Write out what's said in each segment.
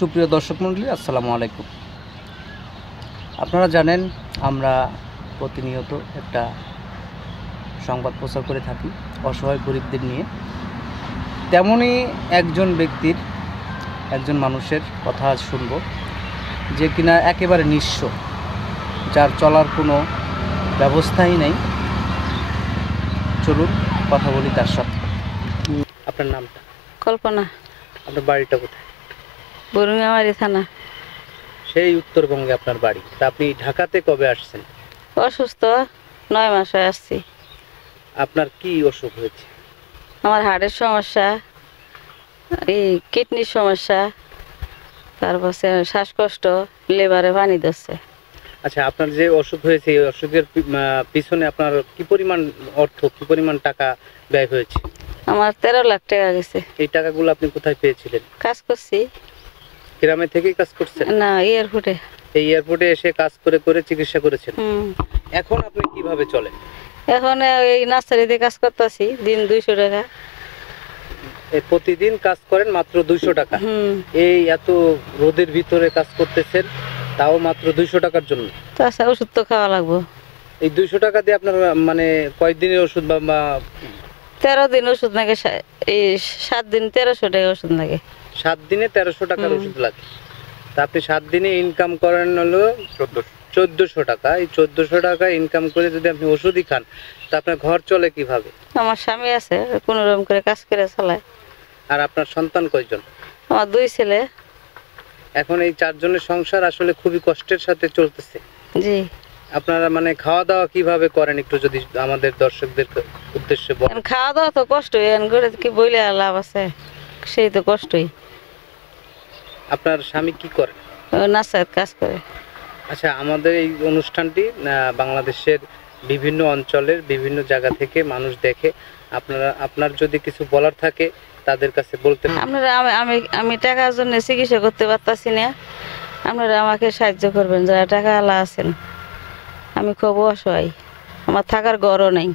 সুপ্রিয় দর্শক মণ্ডলী, আসসালামু আলাইকুম। আপনারা জানেন আমরা প্রতিনিয়ত একটা সংবাদ প্রচার করে থাকি অসহায় গরিবদের নিয়ে। তেমনই একজন মানুষের কথা আজ শুনব, যে কিনা একেবারে নিঃস্ব, যার চলার কোনো ব্যবস্থাই নেই। চলুন কথা বলি তার সাথে। আপনার নামটা? কল্পনা। আপনার বাড়িটা কোথায়? বরুঙ্গামারি থানা। সেই উত্তরবঙ্গে আপনার বাড়ি। তা আপনি ঢাকাতে কবে আসছেন? অসুস্থ 9 মাস হয়ে আসছি। আপনার কি অসুখ হয়েছে? আমার হার্টের সমস্যা, এই কিডনির সমস্যা, তারপর শ্বাসকষ্ট, লিভারে পানি ধরছে। আচ্ছা, আপনার যে অসুখ হয়েছে এই অসুখের পিছনে আপনার কি পরিমাণ অর্থ, কি পরিমাণ টাকা ব্যয় হয়েছে? আমার 13 লাখ টাকা গেছে। এই টাকাগুলো আপনি কোথায় পেয়েছিলেন? কাজ করছি। গ্রামে থেকেই কাজ করছেন? না, এয়ারপোর্টে। এই এয়ারপোর্টে এসে কাজ করে করে চিকিৎসা করেছেন। এখন আপনি কিভাবে চলেন? এখন এই নার্সারিতে কাজ করতেছি, দিন 200 টাকা। প্রতিদিন কাজ করেন মাত্র 200 টাকা? এই এত রোদের ভিতরে কাজ করতেছেন, তাও মাত্র 200 টাকার জন্য? তাছাড়া ওষুধ তো খাওয়া লাগবো। এই 200 টাকা দিয়ে আপনার মানে কয়দিনের ওষুধ বা 13 দিন ওষুধ লাগে, এই 7 দিন 1300 টাকা ওষুধ লাগে। 7 দিনে 1300 টাকার ওষুধ লাগে। তা আপনি 7 দিনে ইনকাম করেন হলো 1400 টাকা। এই 1400 টাকা ইনকাম করে যদি আপনি ওষুধই খান, তা আপনার ঘর চলে কিভাবে? আমার স্বামী আছে, কোনোরকম করে কাজ করে চালায়। আর আপনার সন্তান কয়জন? আমার 2 ছেলে। এখন এই 4 জনের সংসার আসলে খুবই কষ্টের সাথে চলতেছে। জি। আপনারা মানে খাওয়া দাওয়া কিভাবে করেন একটু যদি আমাদের দর্শকদের উদ্দেশ্যে বলেন। খাওয়া দাওয়া তো কষ্টই, করে কি বইলে আর লাভ আছে, সেই তো কষ্টই। আপনার স্বামী কি করেন? নার্সারিতে কাজ করে। আচ্ছা, আমাদের এই অনুষ্ঠানটি বাংলাদেশের বিভিন্ন অঞ্চলের বিভিন্ন জায়গা থেকে মানুষ দেখে। আপনার যদি কিছু বলার থাকে তাদের কাছে বলতে। আপনারা আমি টাকার জন্য চিকিৎসা করতে পারতাছি না, আপনারা আমাকে সাহায্য করবেন যারা টাকা আলা আছেন। আমি খুব অসহায়, আমার থাকার ঘরও নেই।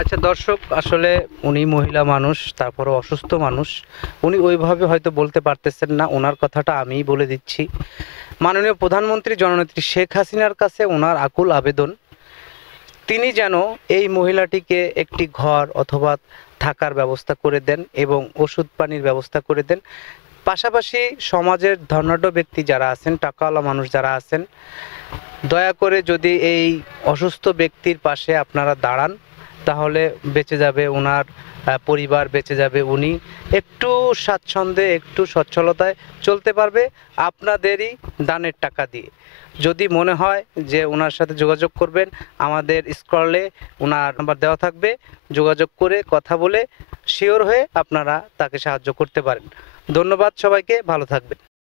আচ্ছা দর্শক, আসলে উনি মহিলা মানুষ, তারপরে অসুস্থ মানুষ। উনি ওইভাবে হয়তো বলতে পারতেছেন না। ওনার কথাটা আমিই বলে দিচ্ছি। মাননীয় প্রধানমন্ত্রী জননেত্রী শেখ হাসিনার কাছে ওনার আকুল আবেদন, তিনি যেন এই মহিলাটিকে একটি ঘর অথবা থাকার ব্যবস্থা করে দেন এবং ওষুধ পানির ব্যবস্থা করে দেন। পাশাপাশি সমাজের ধনাঢ্য ব্যক্তি যারা আছেন, টাকাওয়ালা মানুষ যারা আছেন, দয়া করে যদি এই অসুস্থ ব্যক্তির পাশে আপনারা দাঁড়ান, তাহলে বেঁচে যাবে ওনার পরিবার, বেঁচে যাবে উনি, একটু স্বাচ্ছন্দ্যে একটু সচ্ছলতায় চলতে পারবে আপনাদেরই দানের টাকা দিয়ে। যদি মনে হয় যে ওনার সাথে যোগাযোগ করবেন, আমাদের স্ক্রলে ওনার নাম্বার দেওয়া থাকবে, যোগাযোগ করে কথা বলে শিওর হয়ে আপনারা তাকে সাহায্য করতে পারেন। ধন্যবাদ সবাইকে, ভালো থাকবেন।